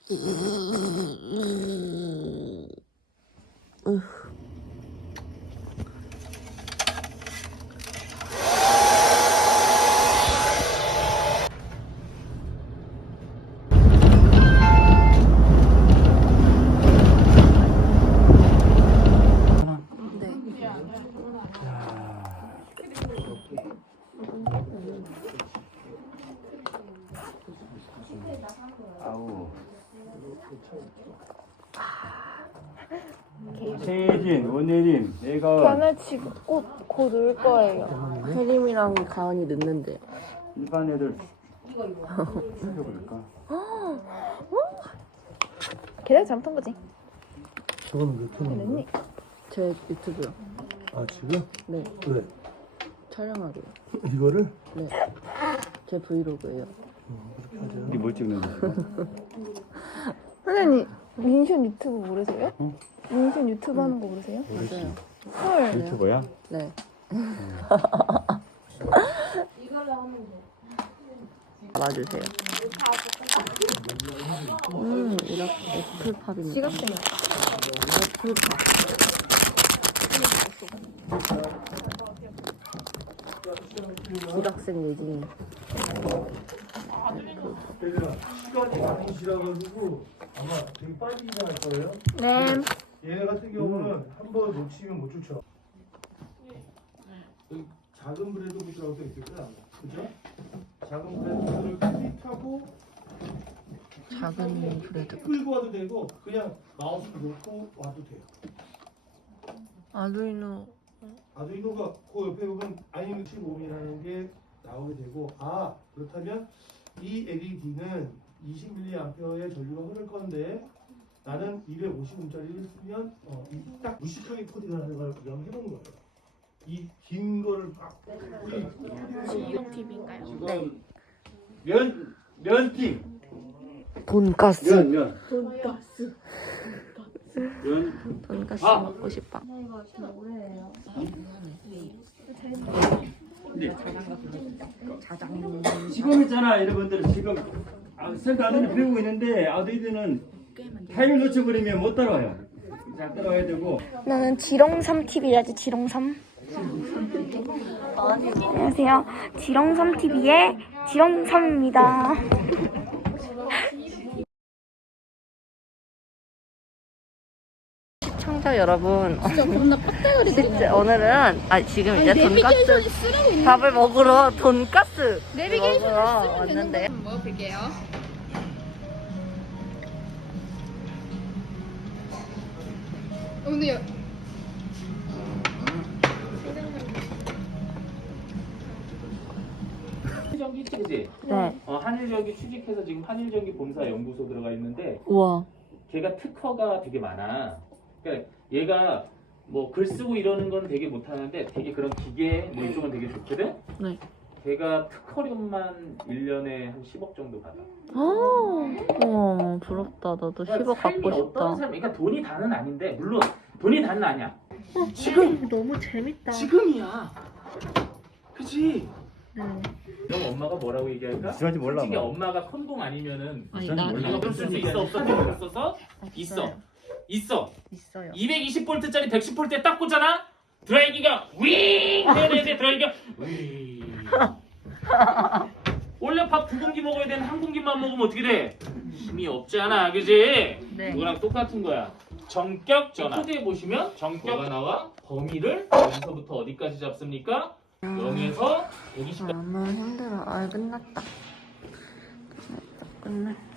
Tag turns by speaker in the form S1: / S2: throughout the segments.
S1: 세진, 원예림, 내가
S2: 걔네 지금 곧 올 거예요. 혜림이랑 가은이 늦는데요.
S1: 일반 애들 해볼까?
S2: 걔네가 잘못한 거지.
S3: 저거는 왜 켜놓은 거야?
S2: 제 유튜브요.
S3: 아 지금?
S2: 네.
S3: 왜?
S2: 촬영하고요.
S3: 이거를?
S2: 네. 제 브이로그예요.
S3: 그렇게 하자.
S1: 이게 뭘 찍는 거야?
S2: 선생님 민션 유튜브 모르세요?
S1: 응?
S2: 민션 유튜브 하는 거 모르세요?
S1: 맞아요.
S2: 헐.
S1: 유튜버야?
S2: 네. 와주세요. 이렇게 애플팝입니다. 지갑생이야. 애플팝. 지각생 예진이.
S3: 얘들아 시간이 많이 지나가지고 아마 되게 빨리 지나갈 거예요.
S2: 네.
S3: 얘네 같은 경우는 한 번 놓치면 못 쫓아. 여기 작은 브레드 부스라고 써 있을 거야 아마. 그죠? 작은 브레드 부스를 클릭하고
S2: 작은 브레드.
S3: 끌고 와도 되고 그냥 마우스를 놓고 와도 돼요.
S2: 아두이노.
S3: 아두이노가 그 옆에 보면 i65이라는 게 나오게 되고 그렇다면 이 LED는 20mAh의 전류가 흐를 건데 나는 250W짜리를 쓰면 딱 무식하게 코딩을 하는 걸 그냥 해보는 거예요. 이 긴 거를 막
S2: 지금 TV인가요?
S1: 지금 면팀
S2: 돈가스.
S1: 면
S2: 돈가스.
S1: 면
S2: 돈가스 먹고 싶어.
S1: 지금 있잖아 여러분들 지금 셀도 아들이 배우고 있는데 아들이들은 타임을 놓쳐버리면 못 따라와요. 잘 따라와야 되고.
S4: 나는 지렁삼 TV라지 지렁삼. 안녕하세요. 지렁삼 TV의 지렁삼입니다.
S2: 시청자 여러분,
S4: 진짜 겁나 빡대가리
S2: 진짜 오늘은 지금 이제 돈가스 밥을 먹으러 돈가스 먹으러 왔는데
S4: 먹어볼게요. 오늘
S5: 한일전기 그지?
S2: 네.
S5: 한일전기 취직해서 지금 한일전기 본사 연구소 들어가 있는데
S2: 우와.
S5: 걔가 특허가 되게 많아. 그러니까 얘가 뭐 글 쓰고 이러는 건 되게 못하는데 되게 그런 기계 뭐 이쪽은 되게 좋거든?
S2: 네.
S5: 걔가 특허료만 1년에 한 10억 정도 받아.
S2: 우와 부럽다. 나도 10억
S5: 삶이
S2: 갖고
S5: 어떤
S2: 싶다.
S5: 삶, 그러니까 돈이 다는 아닌데 물론 돈이 다는 아니야.
S2: 지금 너무 재밌다.
S5: 지금이야. 그치?
S2: 네.
S5: 너 엄마가 뭐라고 얘기할까?
S1: 지난지 몰라.
S5: 솔직히 엄마가 콘돔 아니면은
S2: 아니
S1: 나-
S5: 우리가 쓸 수 있어 없어? 없어서 있어. 있어.
S2: 있어요.
S5: 220V짜리 110V에 딱 꽂잖아. 드라이기가 윙 네네네 드라이기가 윙. 원래 밥 2공기 먹어야 되는 1공기만 먹으면 어떻게 돼? 힘이 없잖아, 그지?
S2: 네.
S5: 그거랑 똑같은 거야. 전격 전환. 코드에 보시면 전격가 나와. 범위를 여기서부터 어디까지 잡습니까? 0에서 120까지.
S2: 너무 힘들어. 끝났다. 끝났다.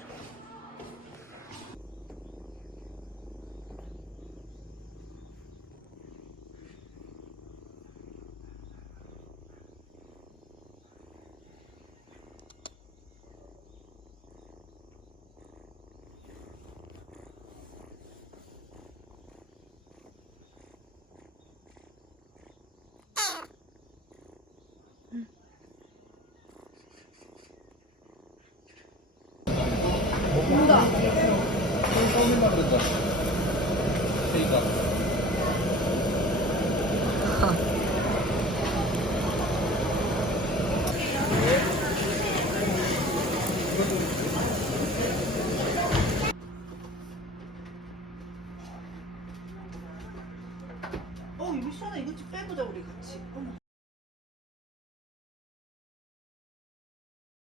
S6: 이거 시원해. 이거 좀 빼보자 우리 같이. 어머.